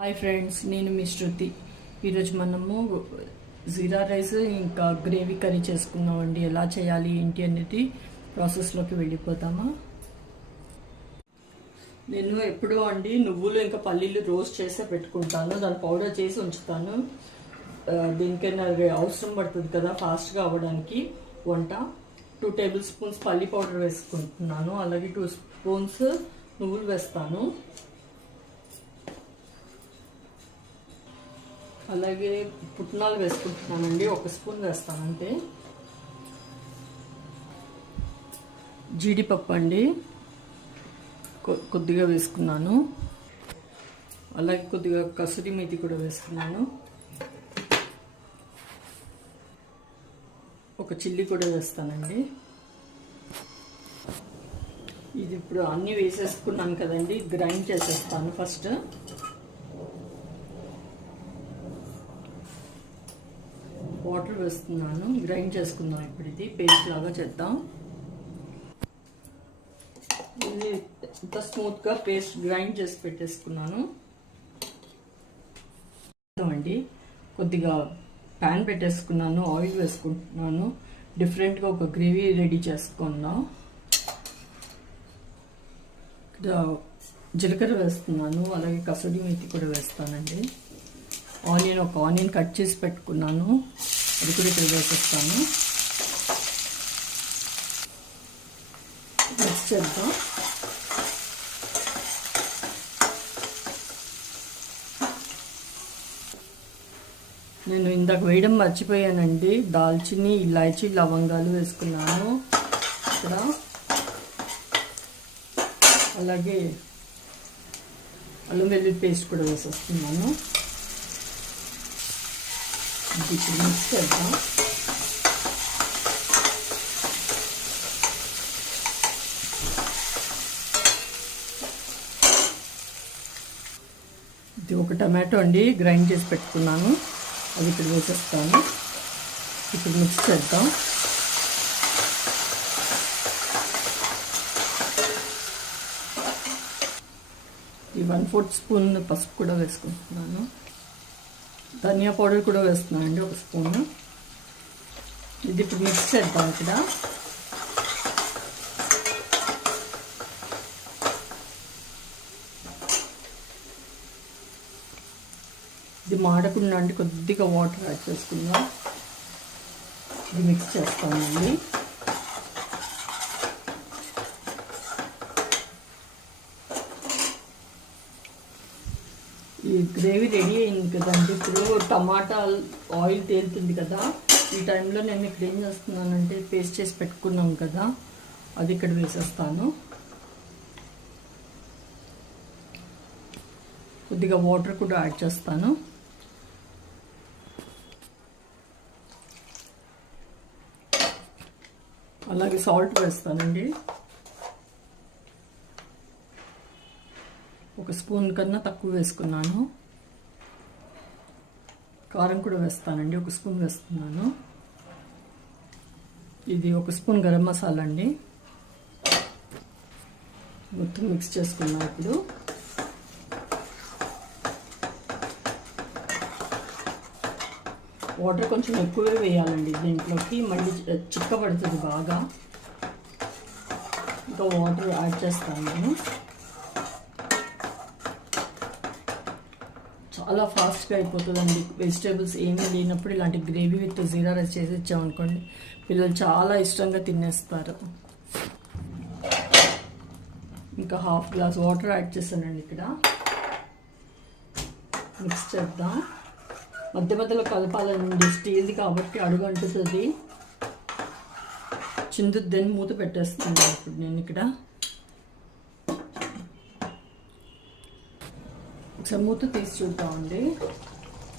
Hi friends నేను మీ శృతి. ఈరోజు మనము జీరా రైస్ ఇంకా గ్రేవీ కర్రీ చేసుకుందామండి ఎలా చేయాలి ఏంటి అనేది ప్రాసెస్లోకి వెళ్ళిపోతామా? నేను ఎప్పుడూ అండి నువ్వులు ఇంకా పల్లీలు రోస్ట్ చేసే పెట్టుకుంటాను. దాని పౌడర్ చేసి ఉంచుతాను. దీనికైనా అవసరం పడుతుంది కదా ఫాస్ట్గా అవ్వడానికి. వంట టూ టేబుల్ స్పూన్స్ పల్లీ పౌడర్ వేసుకుంటున్నాను. అలాగే టూ స్పూన్స్ నువ్వులు వేస్తాను. అలాగే పుట్నాలు వేసుకుంటున్నానండి. ఒక స్పూన్ వేస్తానంటే జీడిపప్పు అండి. కొద్దిగా వేసుకున్నాను. అలాగే కొద్దిగా కసూరి మేతి కూడా వేసుకున్నాను. ఒక చిల్లీ కూడా వేస్తానండి. ఇది ఇప్పుడు అన్నీ వేసేసుకున్నాను కదండి. గ్రైండ్ చేసేస్తాను ఫస్ట్. వాటర్ వేస్తున్నాను గ్రైండ్ చేసుకుందాం ఇప్పుడు ఇది పేస్ట్ లాగా చేద్దాం. ఇది ఇంత స్మూత్గా పేస్ట్ గ్రైండ్ చేసి పెట్టేసుకున్నాను. అండి కొద్దిగా ప్యాన్ పెట్టేసుకున్నాను ఆయిల్ వేసుకుంటున్నాను. డిఫరెంట్గా ఒక గ్రేవీ రెడీ చేసుకుందాం. ఇక్కడ జీలకర్ర వేస్తున్నాను అలాగే కసూరి మేతి కూడా వేస్తానండి. ఆనియన్ ఒక ఆనియన్ కట్ చేసి పెట్టుకున్నాను. అది కూడా ఇక్కడ వేసేస్తాము మిక్స్ చేద్దాం. నేను ఇందాక వేయడం మర్చిపోయానండి. దాల్చిని ఇలాచి లవంగాలు వేసుకున్నాను. ఇక్కడ. అలాగే అల్లం వెల్లుల్లి పేస్ట్ కూడా వేసేస్తున్నాను. ఇప్పుడు మిక్స్ చేద్దాం ఇది ఒక టమాటో అండి గ్రైండ్ చేసి పెట్టుకున్నాను. అది ఇప్పుడు వేసేస్తాను. ఇప్పుడు మిక్స్ చేద్దాం. ఈ వన్ ఫోర్త్ స్పూన్ పసుపు కూడా వేసుకుంటున్నాను. ధనియా పౌడర్ కూడా వేస్తున్నాను అండి ఒక స్పూన్. ఇది ఇప్పుడు మిక్స్ చేద్దాం ఇక్కడ. ఇది మాడకుండా అంటే కొద్దిగా వాటర్ యాడ్ చేసుకుందాం. ఇది మిక్స్ చేస్తామండి ఈ గ్రేవీ రెడీ అయింది కదండి ఇప్పుడు టమాటా ఆయిల్ తేలుతుంది కదా. ఈ టైంలో నేను ఇక్కడ ఏం చేస్తున్నానంటే పేస్ట్ చేసి పెట్టుకున్నాం కదా. అది ఇక్కడ వేసేస్తాను. కొద్దిగా వాటర్ కూడా యాడ్ చేస్తాను. అలాగే సాల్ట్ వేస్తానండి. ఒక స్పూన్ కన్నా తక్కువ వేసుకున్నాను. కారం కూడా వేస్తానండి ఒక స్పూన్ వేస్తున్నాను. ఇది ఒక స్పూన్ గరం మసాలా అండి. మొత్తం మిక్స్ చేసుకున్నాం ఇప్పుడు. వాటర్ కొంచెం ఎక్కువే వేయాలండి దీంట్లోకి మళ్ళీ చిక్క పడుతుంది బాగా. ఇంకా వాటర్ యాడ్ చేస్తాను నేను. చాలా ఫాస్ట్గా అయిపోతుందండి. వెజిటేబుల్స్ ఏమీ లేనప్పుడు ఇలాంటి గ్రేవీ విత్ జీరా రైస్ చేసి ఇచ్చామనుకోండి పిల్లలు చాలా ఇష్టంగా తినేస్తారు. ఇంకా హాఫ్ గ్లాస్ వాటర్ యాడ్ చేశానండి ఇక్కడ. మిక్స్ చేద్దాం. మధ్య మధ్యలో కలపాలండి స్టీల్ది కాబట్టి అడుగు అంటుతుంది చిందుద్దని మూత పెట్టేస్తున్నాను ఇప్పుడు నేను ఇక్కడ. ఒకసారి మూత తీసి చూద్దామండి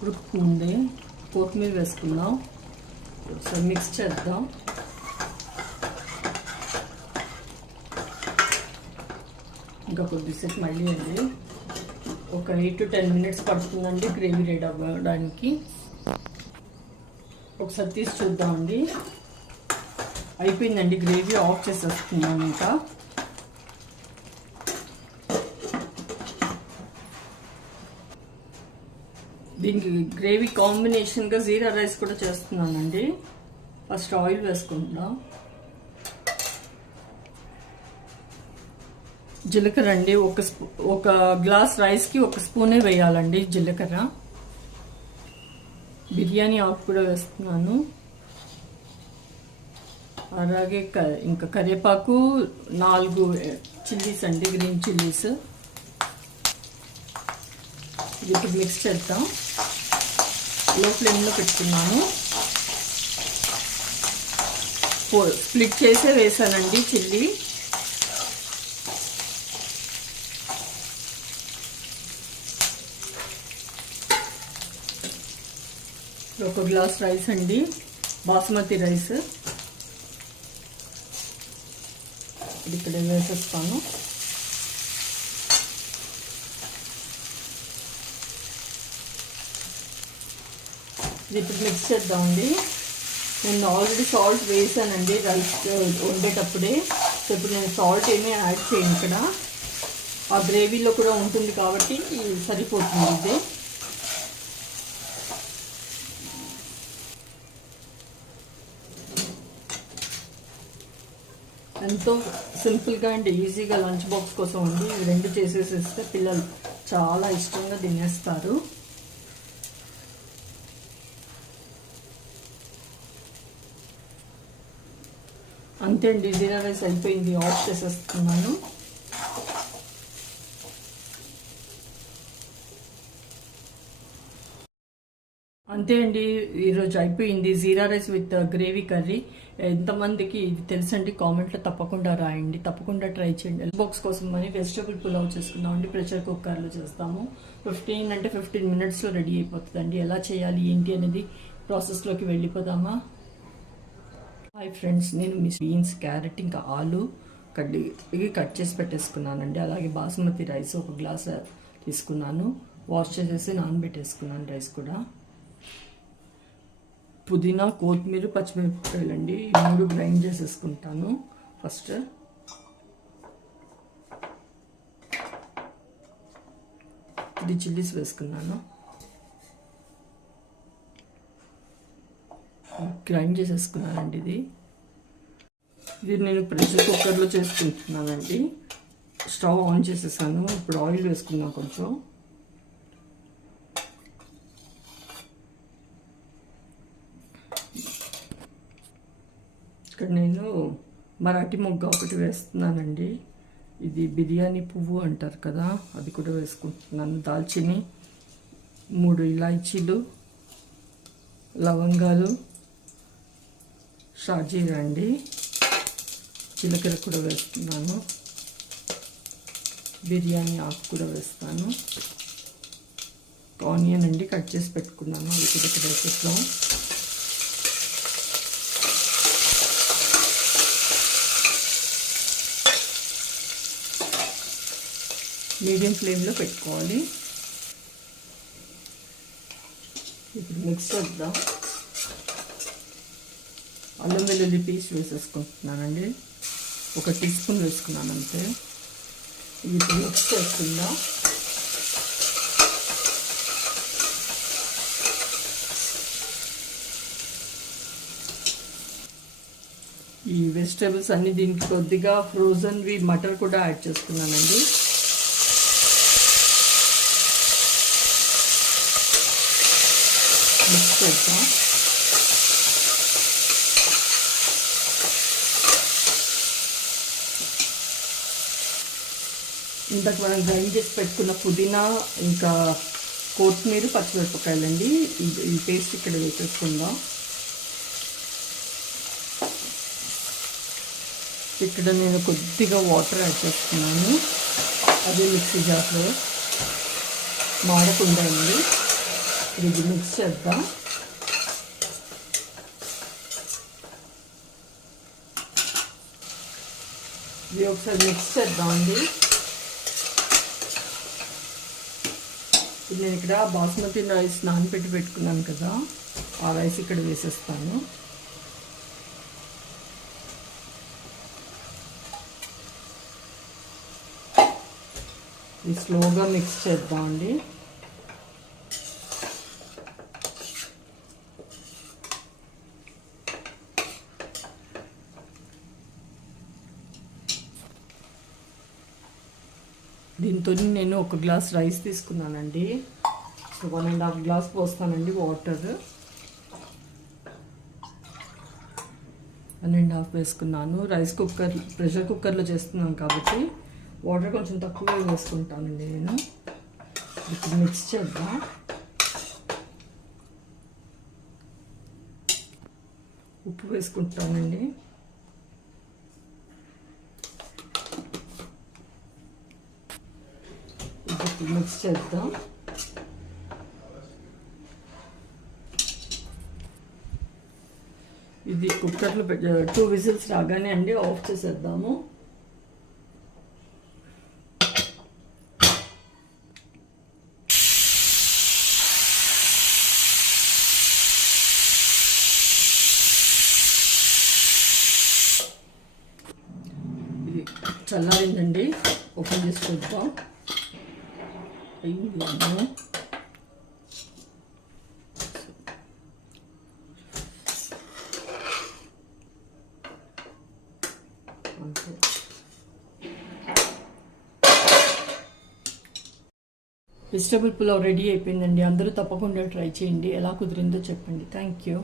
ఉడుకుతుంది కొత్తిమీర వేసుకుందాం. ఒకసారి మిక్స్ చేద్దాం. ఇంకా కొద్దిసేపు మళ్ళీ అండి. ఒక ఎయిట్ టు టెన్ మినిట్స్ పడుతుందండి గ్రేవీ రెడీ అవ్వడానికి. ఒకసారి తీసి చూద్దామండి అయిపోయిందండి గ్రేవీ ఆఫ్ చేసేస్తున్నాం ఇంకా. దీనికి గ్రేవీ కాంబినేషన్గా జీరా రైస్ కూడా చేస్తున్నానండి. ఫస్ట్ ఆయిల్ వేసుకుంటున్నాం జీలకర్ర అండి ఒక స్పూ ఒక గ్లాస్ రైస్కి ఒక స్పూనే వేయాలండి జీలకర్ర. బిర్యానీ ఆకు కూడా వేస్తున్నాను. అలాగే క- ఇంకా కరివేపాకు నాలుగు చిల్లీస్ అండి గ్రీన్ చిల్లీస్. ఇప్పుడు మిక్స్ చేద్దాం. లో ఫ్లేమ్లో పెట్టుకున్నాను. స్ప్లిట్ చేసే వేసానండి చిల్లీ. ఒక గ్లాస్ రైస్ అండి. బాస్మతి రైస్ ఇది ఇక్కడ వేసేస్తాను. ఇది ఇప్పుడు మిక్స్ చేద్దామండి నేను ఆల్రెడీ సాల్ట్ వేసానండి రైస్ uh, వండేటప్పుడే. సో ఇప్పుడు నేను సాల్ట్ ఏమీ యాడ్ చేయను ఇక్కడ. ఆ గ్రేవీలో కూడా ఉంటుంది కాబట్టి సరిపోతుంది ఇది. ఎంతో సింపుల్గా అండ్ ఈజీగా లంచ్ బాక్స్ కోసం ఉంది ఇవి రెండు చేసేసేస్తే పిల్లలు చాలా ఇష్టంగా తినేస్తారు. అంతే అండి జీరా రైస్ అయిపోయింది ఆఫ్ చేసేస్తున్నాను. అంతే అండి ఈరోజు అయిపోయింది jeera rice with gravy curry. ఎంతమందికి ఇది తెలుసండి కామెంట్లో తప్పకుండా రాయండి. తప్పకుండా ట్రై చేయండి. బాక్స్ కోసం అని వెజిటబుల్ పులావ్ చేసుకున్నాం అండి ప్రెషర్ కుక్కర్లో చేస్తాము. ఫిఫ్టీన్ అంటే ఫిఫ్టీన్ మినిట్స్లో రెడీ అయిపోతుందండి. ఎలా చేయాలి ఏంటి అనేది ప్రాసెస్లోకి వెళ్ళిపోదామా? హాయ్ ఫ్రెండ్స్ నేను మిస్ బీన్స్ క్యారెట్ ఇంకా ఆలు కడ్డీ కట్ చేసి పెట్టేసుకున్నానండి. అలాగే బాస్మతి రైస్ ఒక గ్లాస్ తీసుకున్నాను. వాష్ చేసేసి నానబెట్టేసుకున్నాను రైస్ కూడా. పుదీనా కొత్తిమీర పచ్చిమిరపకాయలండి. అండి మూడు గ్రైండ్ చేసేసుకుంటాను ఫస్ట్. ఇది చిల్లీస్ వేసుకున్నాను. గ్రైండ్ చేసేసుకున్నానండి ఇది. ఇది నేను ప్రెషర్ కుక్కర్లో చేసుకుంటున్నానండి. స్టవ్ ఆన్ చేసేసాను. ఇప్పుడు ఆయిల్ వేసుకున్నాను కొంచెం. ఇక్కడ నేను మరాఠీ మొగ్గ ఒకటి వేస్తున్నానండి. ఇది బిర్యానీ పువ్వు అంటారు కదా అది కూడా వేసుకుంటున్నాను. దాల్చిని మూడు ఇలాచీలు లవంగాలు షాజీరా అండి. జీలకర్ర కూడా వేస్తున్నాను. బిర్యానీ ఆకు కూడా వేస్తాను. ఆనియన్ అండి కట్ చేసి పెట్టుకున్నాను. అది కూడా ఇక్కడ వేసేస్తాం మీడియం ఫ్లేమ్లో పెట్టుకోవాలి. ఇప్పుడు మిక్స్ వద్దాం అల్లం వెల్లుల్లి పీస్ వేసేసుకుంటున్నానండి. ఒక టీ స్పూన్ వేసుకున్నాను అంతే ఇది మిక్స్ చేసుకుందాం. ఈ వెజిటేబుల్స్ అన్ని దీనికి కొద్దిగా ఫ్రోజన్వి మటర్ కూడా యాడ్ చేసుకున్నానండి. మిక్స్ చేద్దాం. ఇంతకు మనం గ్రైండ్ చేసి పెట్టుకున్న పుదీనా ఇంకా కొత్తిమీర పచ్చిమిరపకాయలండి. ఈ- ఈ పేస్ట్ ఇక్కడ వేసేసుకుందాం. ఇక్కడ నేను కొద్దిగా వాటర్ యాడ్ చేస్తున్నాను. అదే మిక్సీ జార్లో మాడకుండా అండి ఇది మిక్స్ చేద్దాం. ఇది ఒకసారి మిక్స్ చేద్దామండి. ఇప్పుడు నేను ఇక్కడ బాస్మతి రైస్ నానబెట్టి పెట్టుకున్నాను కదా ఆ రైస్ ఇక్కడ వేసేస్తాను. ఇది స్లోగా మిక్స్ చేద్దామండి. దీంతో నేను ఒక గ్లాస్ రైస్ తీసుకున్నానండి. So one and half glass పోస్తానండి water one and half వేసుకున్నాను. రైస్ కుక్కర్ ప్రెషర్ కుక్కర్లో చేస్తున్నాను కాబట్టి వాటర్ కొంచెం తక్కువ వేసుకుంటానండి నేను. ఇప్పుడు మిక్స్ చేద్దాం. ఉప్పు వేసుకుంటానండి ఇప్పుడు మిక్స్ చేద్దాం ఇది కుక్కర్లో టూ విజిల్స్ రాగానే అండి ఆఫ్ చేసేద్దాము ఇది చల్లారిందండి ఓపెన్ చేసి చూద్దాం అయింది అన్నం వెజిటబుల్ పులావ్ రెడీ అయిపోయిందండి. అందరూ తప్పకుండా ట్రై చేయండి. ఎలా కుదిరిందో చెప్పండి. Thank you